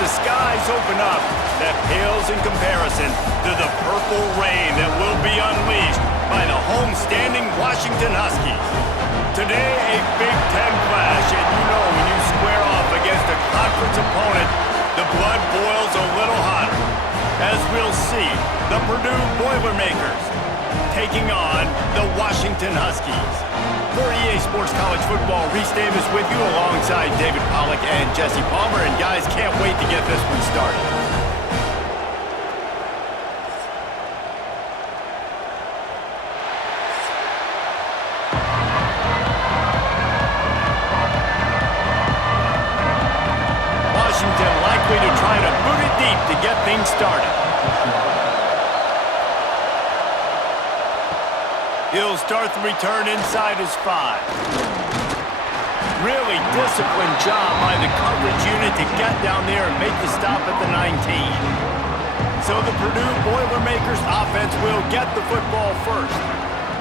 the skies open up, that pales in comparison to the purple rain that will be unleashed by the home-standing Washington Huskies. Today, a Big Ten clash, and you know when you square off against a conference opponent, the blood boils a little hotter. As we'll see, the Purdue Boilermakers taking on the Washington Huskies. For EA Sports College Football, Reese Davis with you alongside David Pollack and Jesse Palmer. And guys, can't wait to get this one started. Washington likely to try to boot it deep to get things started. He'll start the return inside his 5. Really disciplined job by the coverage unit to get down there and make the stop at the 19. So the Purdue Boilermakers offense will get the football first.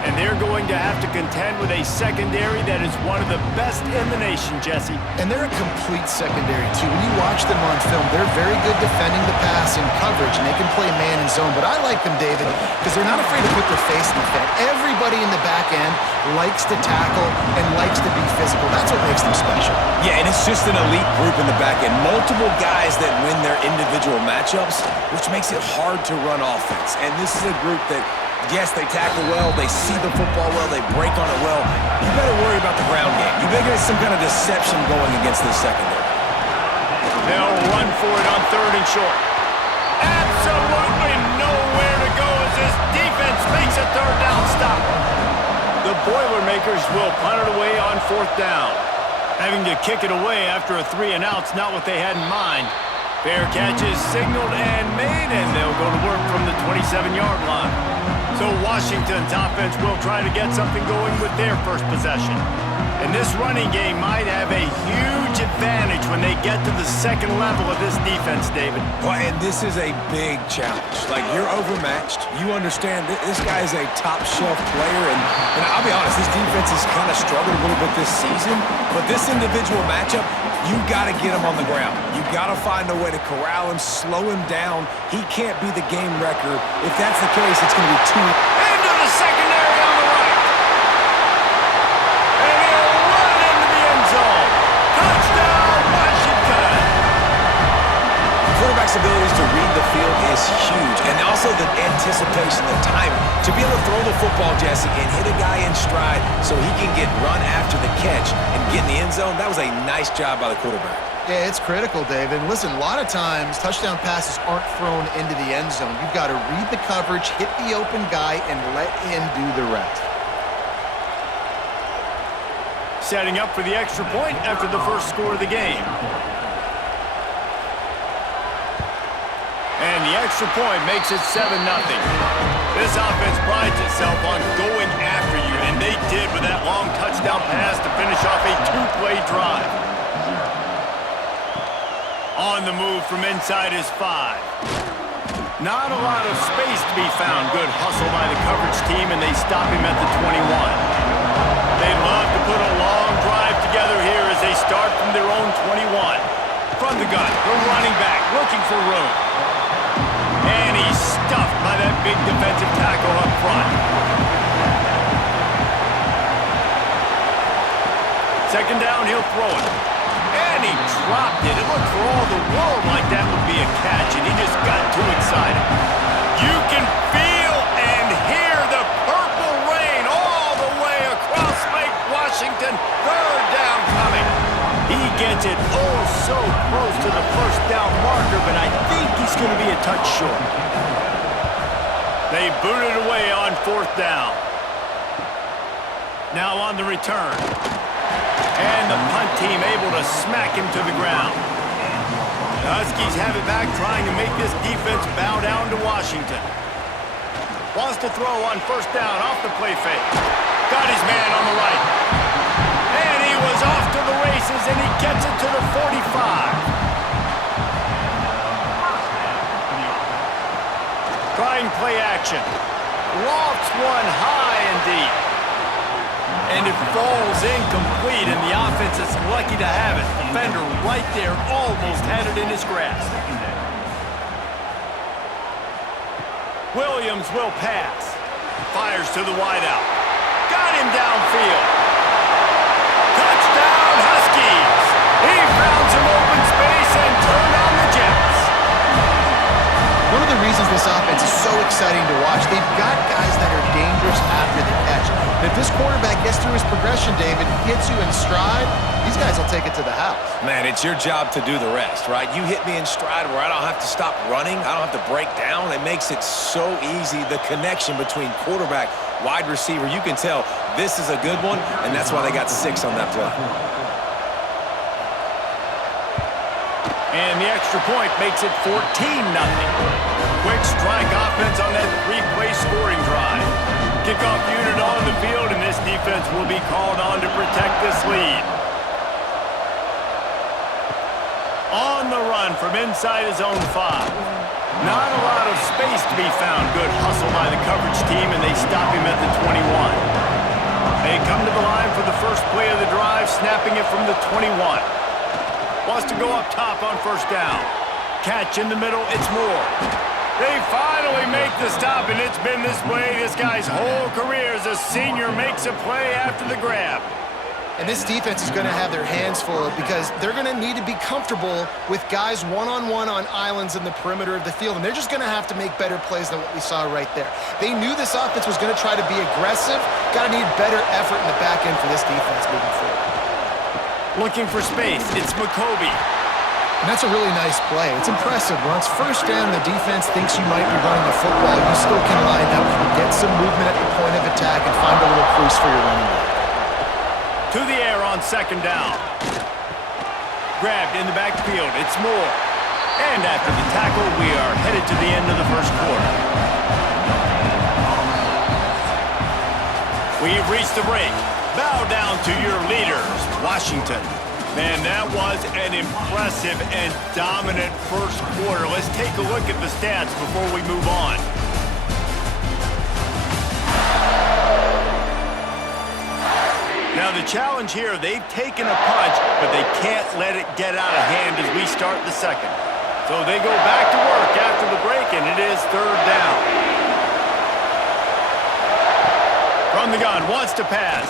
And they're going to have to contend with a secondary that is one of the best in the nation, Jesse. And they're a complete secondary, too. When you watch them on film, they're very good defending the pass and coverage, and they can play man and zone. But I like them, David, because they're not afraid to put their face in the fan. Everybody in the back end likes to tackle and likes to be physical. That's what makes them special. Yeah, and it's just an elite group in the back end. Multiple guys that win their individual matchups, which makes it hard to run offense. And this is a group that, yes, they tackle well, they see the football well, they break on it well. You better worry about the ground game. You better get some kind of deception going against this secondary. They'll run for it on 3rd and short. Absolutely nowhere to go as this defense makes a 3rd down stop. The Boilermakers will punt it away on 4th down. Having to kick it away after a 3-and-out's not what they had in mind. Fair catch is signaled and made, and they'll go to work from the 27-yard line. So Washington's offense will try to get something going with their first possession. And this running game might have a huge advantage when they get to the second level of this defense, David. Well, and this is a big challenge. Like, you're overmatched. You understand this guy is a top-shelf player. And I'll be honest, this defense has kind of struggled a little bit this season. But this individual matchup, you got to get him on the ground. You got to find a way to corral him, slow him down. He can't be the game wrecker. If that's the case, it's going to be too... Into the secondary on the right. And he'll run into the end zone. Touchdown, Washington. Quarterback's abilities to read the field is huge. And also the anticipation, the timing. To be able to throw the football, Jesse, and hit a guy in stride so he can get run after the catch and get in the end zone, that was a nice job by the quarterback. Yeah, it's critical, David. Listen, a lot of times touchdown passes aren't thrown into the end zone. You've got to read the coverage, hit the open guy, and let him do the rest. Setting up for the extra point after the first score of the game. And the extra point makes it 7-0. This offense prides itself on going after you, and they did with that long touchdown pass to finish off a 2-play drive. On the move from inside his 5. Not a lot of space to be found. Good hustle by the coverage team, and they stop him at the 21. They love to put a long drive together here as they start from their own 21. From the gun, the running back looking for room. And he's stuffed by that big defensive tackle up front. Second down, he'll throw it. And he dropped it. It looked for all the world like that would be a catch, and he just got too excited. You can feel and hear the purple rain all the way across Lake Washington. 3rd down coming. He gets it oh so close to the first down marker, but I think he's going to be a touch short. They boot it away on 4th down. Now on the return. And the punt team able to smack him to the ground. The Huskies have it back, trying to make this defense bow down to Washington. Wants to throw on 1st down off the play fake. Got his man on the right. And he was off to the races, and he gets it to the 45. Trying play action. Lofts one high and deep. And it falls incomplete, and the offense is lucky to have it. Defender right there almost had it in his grasp. Williams will pass. Fires to the wideout. Got him downfield. Touchdown, Huskies! He found some open space and turned on the Jets. One of the reasons this offense is so exciting to watch, they've got guys that are dangerous after the catch. And if this quarterback gets through his progression, David, gets you in stride, these guys will take it to the house. Man, it's your job to do the rest, right? You hit me in stride where I don't have to stop running. I don't have to break down. It makes it so easy, the connection between quarterback, wide receiver. You can tell this is a good one, and that's why they got 6 on that play. And the extra point makes it 14-0. Quick strike offense on that 3-play scoring drive. Kickoff unit on the field, and this defense will be called on to protect this lead. On the run from inside his own 5. Not a lot of space to be found. Good hustle by the coverage team, and they stop him at the 21. They come to the line for the first play of the drive, snapping it from the 21. Wants to go up top on first down. Catch in the middle, it's Moore. They finally make the stop, and it's been this way this guy's whole career as a senior makes a play after the grab. And this defense is going to have their hands full because they're going to need to be comfortable with guys one-on-one on islands in the perimeter of the field, and they're just going to have to make better plays than what we saw right there. They knew this offense was going to try to be aggressive. Got to need better effort in the back end for this defense moving forward. Looking for space, it's McCoby. And that's a really nice play. It's impressive. Once first down, the defense thinks you might be running the football. You still can line up, get some movement at the point of attack, and find a little crease for your running back. To the air on second down. Grabbed in the backfield, it's Moore. And after the tackle, we are headed to the end of the first quarter. We've reached the break. Bow down to your leaders, Washington. Man, that was an impressive and dominant first quarter. Let's take a look at the stats before we move on. Now the challenge here, they've taken a punch, but they can't let it get out of hand as we start the second. So they go back to work after the break, and it is third down. From the gun, wants to pass.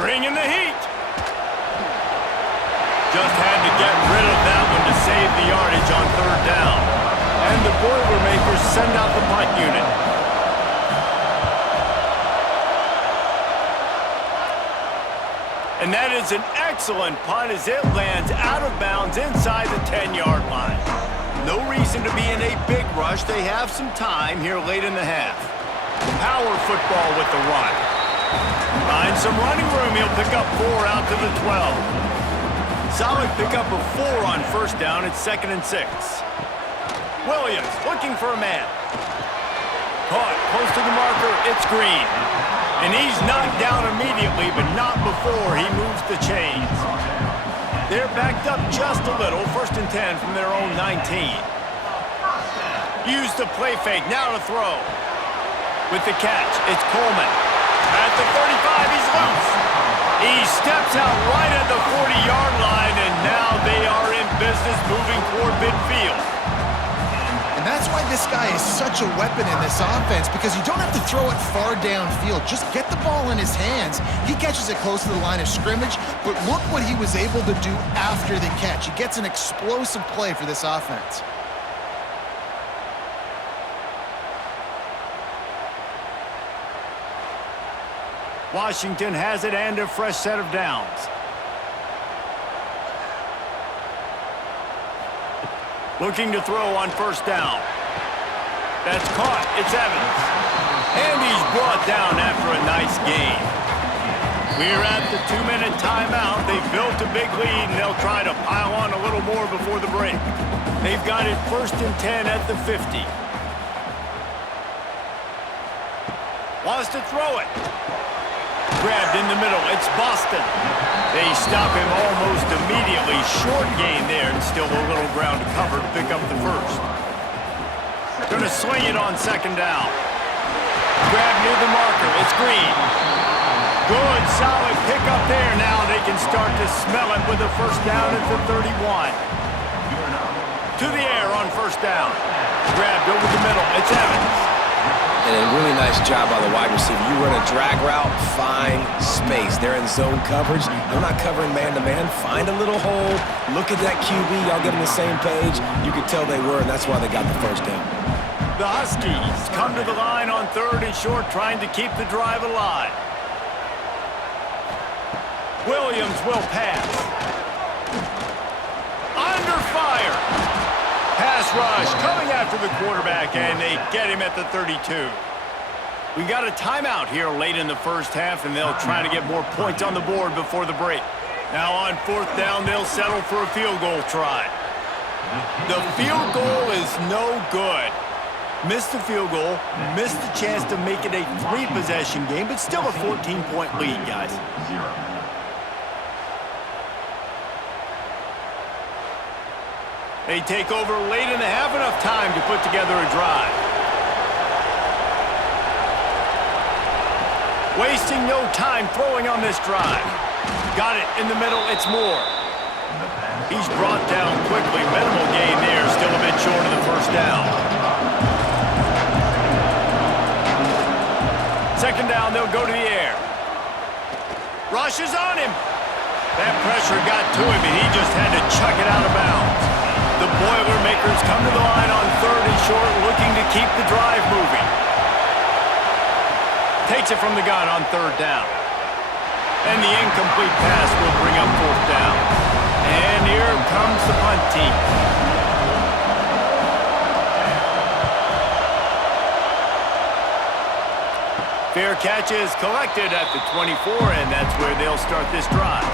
Bringing the heat. Just had to get rid of that one to save the yardage on third down. And the Boilermakers send out the punt unit. And that is an excellent punt as it lands out of bounds inside the 10-yard line. No reason to be in a big rush. They have some time here late in the half. Power football with the run. Finds some running room. He'll pick up 4 out to the 12. Solid pickup of 4 on first down. It's 2nd and 6. Williams looking for a man. Caught close to the marker. It's Green. And he's knocked down immediately, but not before he moves the chains. They're backed up just a little. 1st and 10 from their own 19. Use the play fake. Now to throw. With the catch, it's Coleman. At the 35, he's loose. He steps out right at the 40-yard line, and now they are in business moving toward midfield. And that's why this guy is such a weapon in this offense, because you don't have to throw it far downfield. Just get the ball in his hands. He catches it close to the line of scrimmage, but look what he was able to do after the catch. He gets an explosive play for this offense. Washington has it and a fresh set of downs. Looking to throw on first down. That's caught. It's Evans. And he's brought down after a nice gain. We're at the 2-minute timeout. They've built a big lead, and they'll try to pile on a little more before the break. They've got it 1st and 10 at the 50. Wants to throw it. Grabbed in the middle. It's Boston. They stop him almost immediately. Short gain there, and still a little ground to cover to pick up the first. Going to swing it on 2nd down. Grab near the marker. It's Green. Good, solid pickup there. Now they can start to smell it with a first down at the 31. To the air on first down. Grabbed over the middle. It's Evans. And a really nice job by the wide receiver. You run a drag route, find space. They're in zone coverage. They're not covering man-to-man. Find a little hole. Look at that QB. Y'all get on the same page. You could tell they were, and that's why they got the first down. The Huskies come to the line on 3rd and short, trying to keep the drive alive. Williams will pass. Under fire. Pass rush coming after the quarterback, and they get him at the 32. We got a timeout here late in the first half, and they'll try to get more points on the board before the break. Now on 4th down, they'll settle for a field goal try. The field goal is no good. Missed the field goal, missed the chance to make it a 3-possession game, but still a 14-point lead, guys. They take over late in the half, enough time to put together a drive. Wasting no time throwing on this drive. Got it in the middle, it's Moore. He's brought down quickly. Minimal gain there, still a bit short of the first down. 2nd down, they'll go to the air. Rush is on him. That pressure got to him, and he just had to chuck it out of bounds. The Boilermakers come to the line on 3rd and short, looking to keep the drive moving. Takes it from the gun on 3rd down. And the incomplete pass will bring up 4th down. And here comes the punt team. Fair catch is collected at the 24, and that's where they'll start this drive.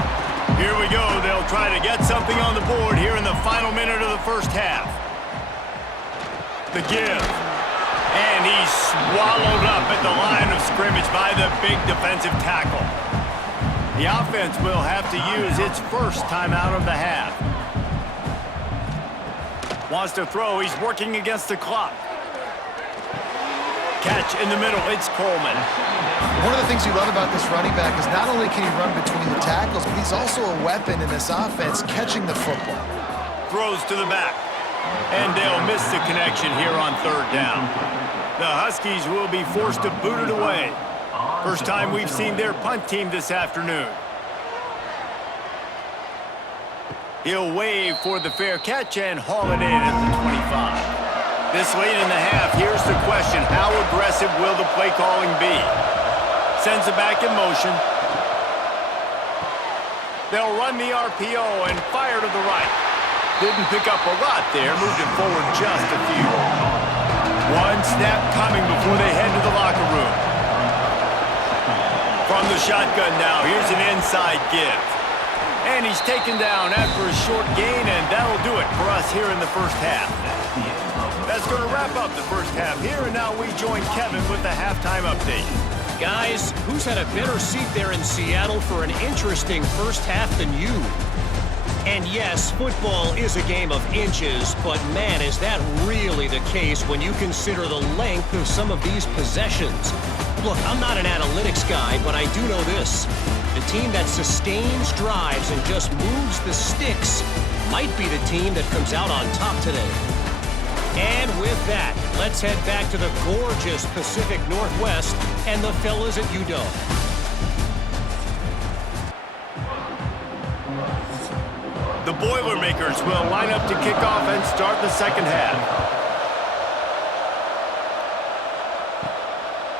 Here we go. They'll try to get something on the board here in the final minute of the first half. The give. And he's swallowed up at the line of scrimmage by the big defensive tackle. The offense will have to use its first timeout of the half. Wants to throw. He's working against the clock. Catch in the middle. It's Coleman. One of the things you love about this running back is not only can he run between the tackles, but he's also a weapon in this offense catching the football. Throws to the back. And they'll miss the connection here on 3rd down. The Huskies will be forced to boot it away. First time we've seen their punt team this afternoon. He'll wave for the fair catch and haul it in at the 25. This late in the half, here's the question. How aggressive will the play calling be? Sends it back in motion. They'll run the RPO and fire to the right. Didn't pick up a lot there, moved it forward just a few. One snap coming before they head to the locker room. From the shotgun now, here's an inside give. And he's taken down after a short gain, and that'll do it for us here in the first half. That's going to wrap up the first half here, and now we join Kevin with the halftime update. Guys, who's had a better seat there in Seattle for an interesting first half than you? And yes, football is a game of inches, but man, is that really the case when you consider the length of some of these possessions. Look, I'm not an analytics guy, but I do know this. The team that sustains drives and just moves the sticks might be the team that comes out on top today. And with that, let's head back to the gorgeous Pacific Northwest and the fellas at UW. The Boilermakers will line up to kick off and start the second half.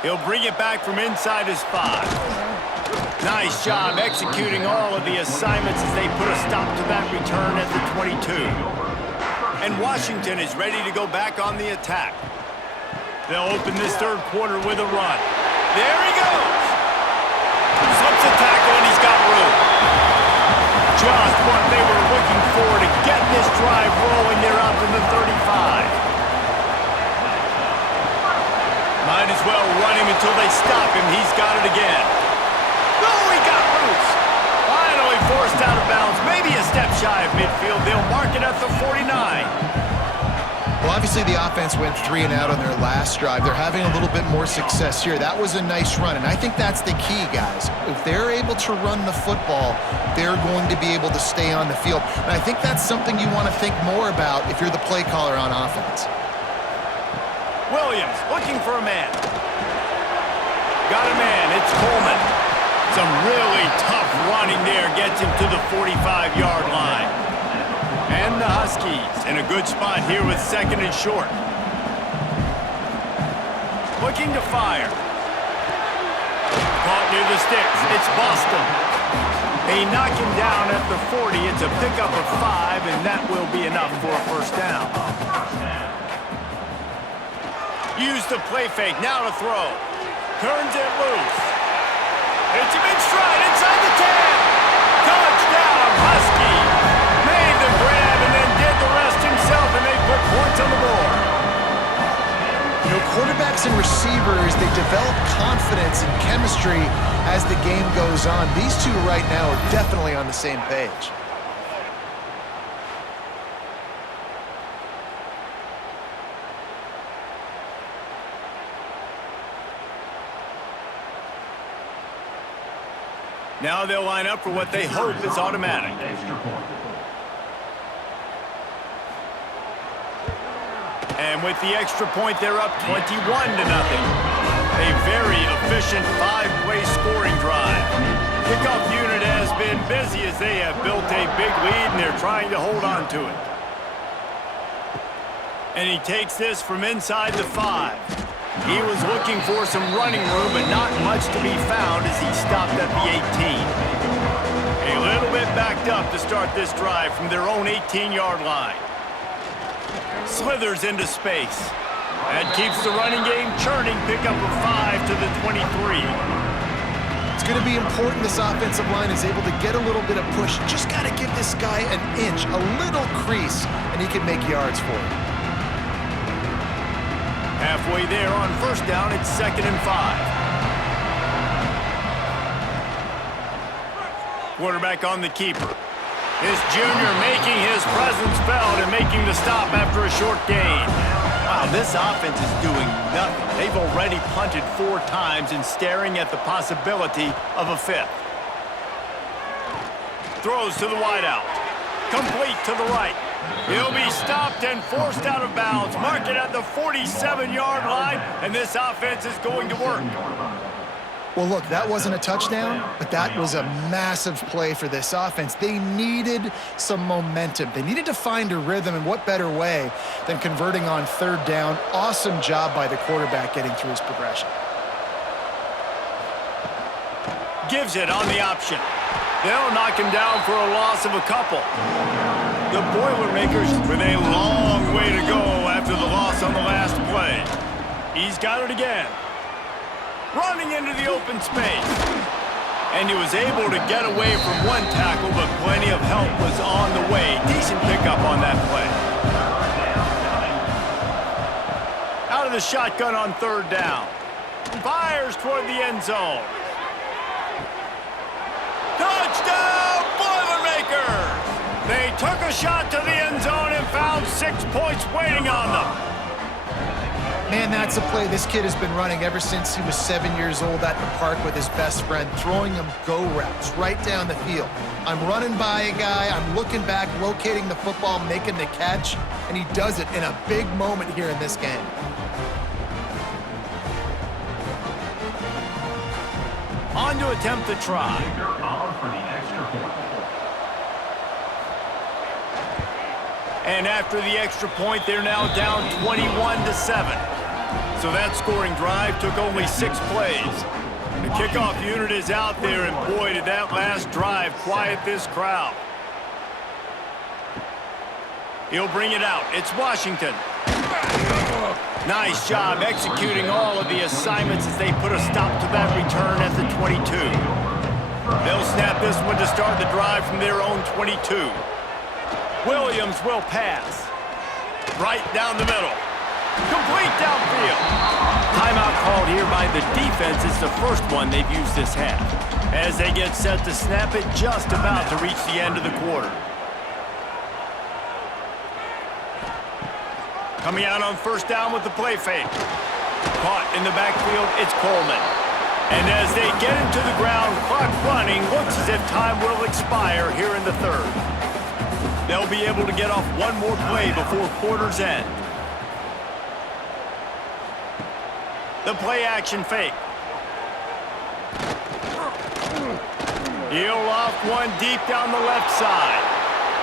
He'll bring it back from inside his 5. Nice job executing all of the assignments as they put a stop to that return at the 22. And Washington is ready to go back on the attack. They'll open this third quarter with a run. There he goes! Slips a tackle and he's got room. Just what they were looking for to get this drive rolling there out to the 35. Might as well run him until they stop him. He's got it again. Oh, he got loose. Finally forced out of bounds. Maybe a step shy of midfield. They'll mark it at the 49. Well, obviously Obviously, the offense went 3 and out on their last drive. They're having a little bit more success here. That was a nice run, and I think that's the key, guys. If they're able to run the football, they're going to be able to stay on the field. And I think that's something you want to think more about if you're the play caller on offense. Williams looking for a man. Got a man. It's Coleman. Some really tough running there gets him to the 45-yard line. And the Huskies in a good spot here with 2nd and short. Looking to fire. Caught near the sticks. It's Boston. They knock him down at the 40. It's a pickup of 5, and that will be enough for a first down. Use the play fake. Now to throw. Turns it loose. It's a big stride inside the 10. Touchdown, Huskies. Made the grab and then did the rest himself, and they put points on the board. You know, quarterbacks and receivers, they develop confidence and chemistry as the game goes on. These two right now are definitely on the same page. Now they'll line up for what they hope is automatic. And with the extra point, they're up 21-0. A very efficient 5-play scoring drive. Kickoff unit has been busy as they have built a big lead, and they're trying to hold on to it. And he takes this from inside the 5. He was looking for some running room, but not much to be found as he stopped at the 18. A little bit backed up to start this drive from their own 18-yard line. Slithers into space. That keeps the running game churning. Pickup of 5 to the 23. It's going to be important this offensive line is able to get a little bit of push. Just got to give this guy an inch, a little crease, and he can make yards for it. Halfway there on first down, it's 2nd and 5. Quarterback on the keeper. This junior making his presence felt and making the stop after a short gain. Wow, this offense is doing nothing. They've already punted 4 times and staring at the possibility of a 5th. Throws to the wideout. Complete to the right. He'll be stopped and forced out of bounds. Mark it at the 47-yard line, and this offense is going to work. Well, look, that wasn't a touchdown, but that was a massive play for this offense. They needed some momentum. They needed to find a rhythm, and what better way than converting on 3rd down. Awesome job by the quarterback getting through his progression. Gives it on the option. They'll knock him down for a loss of a couple. The Boilermakers with a long way to go after the loss on the last play. He's got it again. Running into the open space. And he was able to get away from one tackle, but plenty of help was on the way. Decent pickup on that play. Out of the shotgun on 3rd down. Fires toward the end zone. Touchdown, Boilermakers! They took a shot to the end zone and found 6 points waiting on them. Man, that's a play this kid has been running ever since he was 7 years old at the park with his best friend, throwing him go routes right down the field. I'm running by a guy, I'm looking back, locating the football, making the catch, and he does it in a big moment here in this game. On to attempt the try. And after the extra point, they're now down 21-7. So that scoring drive took only 6 plays. The kickoff unit is out there, and boy, did that last drive quiet this crowd. He'll bring it out. It's Washington. Nice job executing all of the assignments as they put a stop to that return at the 22. They'll snap this one to start the drive from their own 22. Williams will pass. Right down the middle. Complete downfield. Timeout called here by the defense. It's the first one they've used this half. As they get set to snap it, just about to reach the end of the quarter. Coming out on first down with the play fake. Caught in the backfield, it's Coleman. And as they get into the ground, clock running, looks as if time will expire here in the third. They'll be able to get off one more play before quarter's end. The play action fake. He'll off one deep down the left side.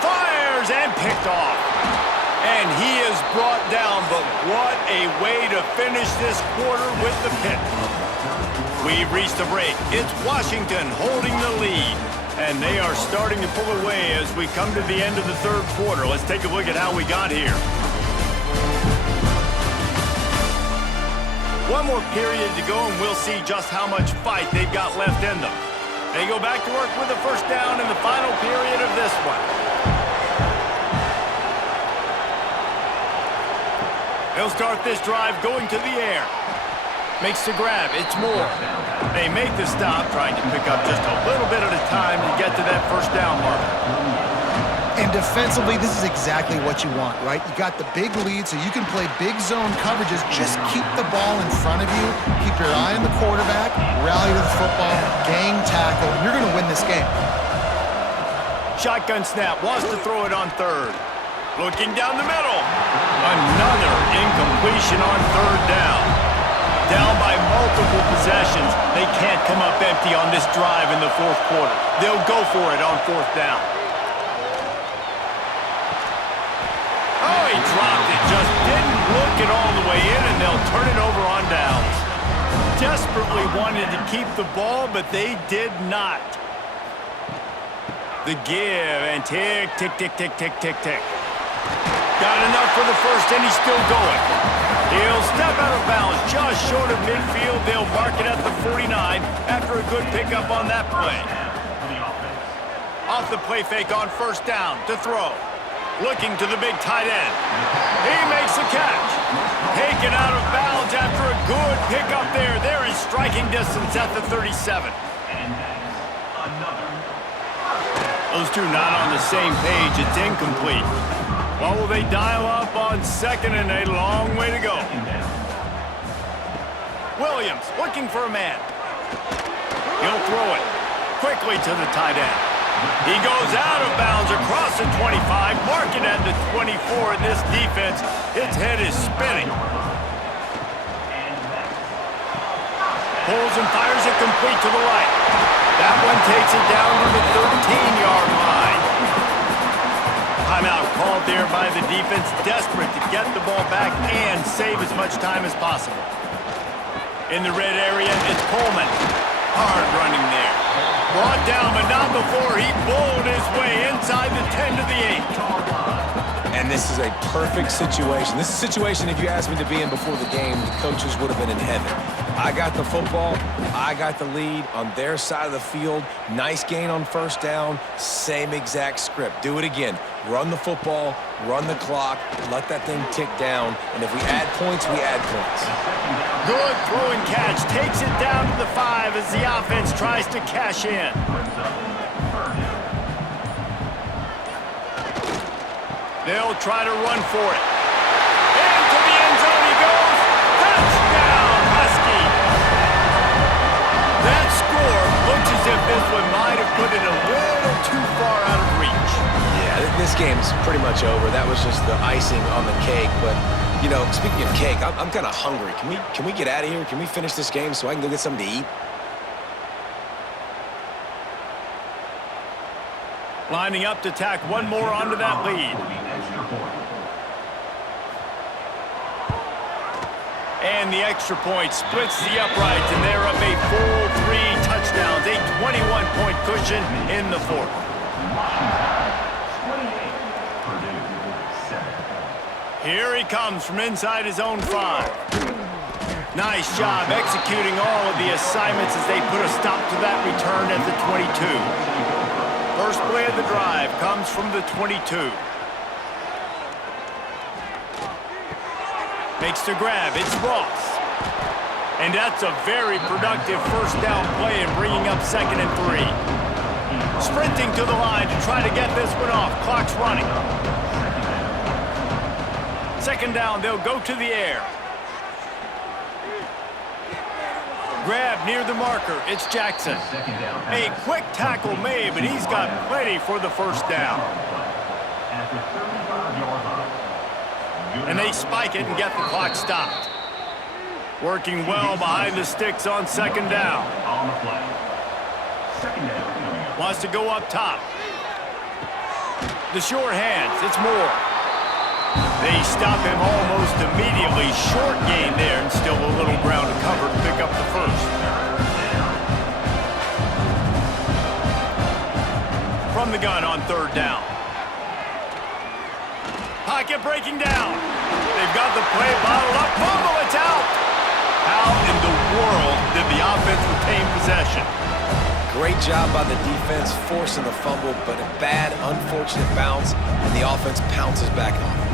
Fires and picked off. And he is brought down, but what a way to finish this quarter with the pick. We've reached the break. It's Washington holding the lead. And they are starting to pull away as we come to the end of the third quarter. Let's take a look at how we got here. One more period to go, and we'll see just how much fight they've got left in them. They go back to work with a first down in the final period of this one. They'll start this drive going to the air. Makes the grab. It's Moore. They make the stop, trying to pick up just a little bit at a time to get to that first down marker. And defensively, this is exactly what you want, right? You got the big lead, so you can play big zone coverages. Just keep the ball in front of you. Keep your eye on the quarterback. Rally to the football. Gang tackle. And you're going to win this game. Shotgun snap. Wants to throw it on third. Looking down the middle. Another incompletion on third down. Down by multiple possessions. They can't come up empty on this drive in the fourth quarter. They'll go for it on fourth down. Oh, he dropped it. Just didn't look it all the way in, and they'll turn it over on downs. Desperately wanted to keep the ball, but they did not. The give, and tick, tick, tick, tick, tick, tick, tick. Got enough for the first, and he's still going. He'll step out of bounds just short of midfield. They'll mark it at the 49 after a good pickup on that play. Off the play fake on first down to throw. Looking to the big tight end. He makes the catch. Taken out of bounds after a good pickup there. They're in striking distance at the 37. Those two not on the same page. It's incomplete. What will they dial up on second and a long way to go? Williams looking for a man. He'll throw it quickly to the tight end. He goes out of bounds across the 25, mark it at the 24, and this defense, its head is spinning. Pulls and fires it complete to the right. That one takes it down to the 13-yard line. Timeout called there by the defense, desperate to get the ball back and save as much time as possible. In the red area, it's Coleman. Hard running there. Brought down, but not before he bowled his way inside the 10 to the 8. And this is a perfect situation. This is a situation, if you asked me to be in before the game, the coaches would have been in heaven. I got the football. I got the lead on their side of the field. Nice gain on first down. Same exact script. Do it again. Run the football, run the clock, let that thing tick down. And if we add points, we add points. Good throw and catch. Takes it down to the 5 as the offense tries to cash in. They'll try to run for it. Into the end zone he goes. Touchdown, Husky. That score looks as if this one might have put it a little too far out of reach. Yeah, this game's pretty much over. That was just the icing on the cake. But, you know, speaking of cake, I'm kind of hungry. Can we get out of here? Can we finish this game so I can go get something to eat? Lining up to tack one more onto that lead. And the extra point splits the uprights, and they're up a full 3 touchdowns, a 21-point cushion in the fourth. Here he comes from inside his own 5. Nice job executing all of the assignments as they put a stop to that return at the 22. First play of the drive comes from the 22. Makes the grab. It's Ross. And that's a very productive first down play and bringing up second and 3. Sprinting to the line to try to get this one off. Clock's running. Second down, they'll go to the air. Grab near the marker. It's Jackson. A quick tackle made, but he's got plenty for the first down. And they spike it and get the clock stopped. Working well behind the sticks on second down. Wants to go up top. The short hands. It's Moore. They stop him almost immediately. Short gain there and still a little ground to cover to pick up the first. From the gun on third down. Pocket breaking down. They've got the play bottled up. Fumble, it's out. How in the world did the offense retain possession? Great job by the defense forcing the fumble, but a bad, unfortunate bounce, and the offense pounces back on it.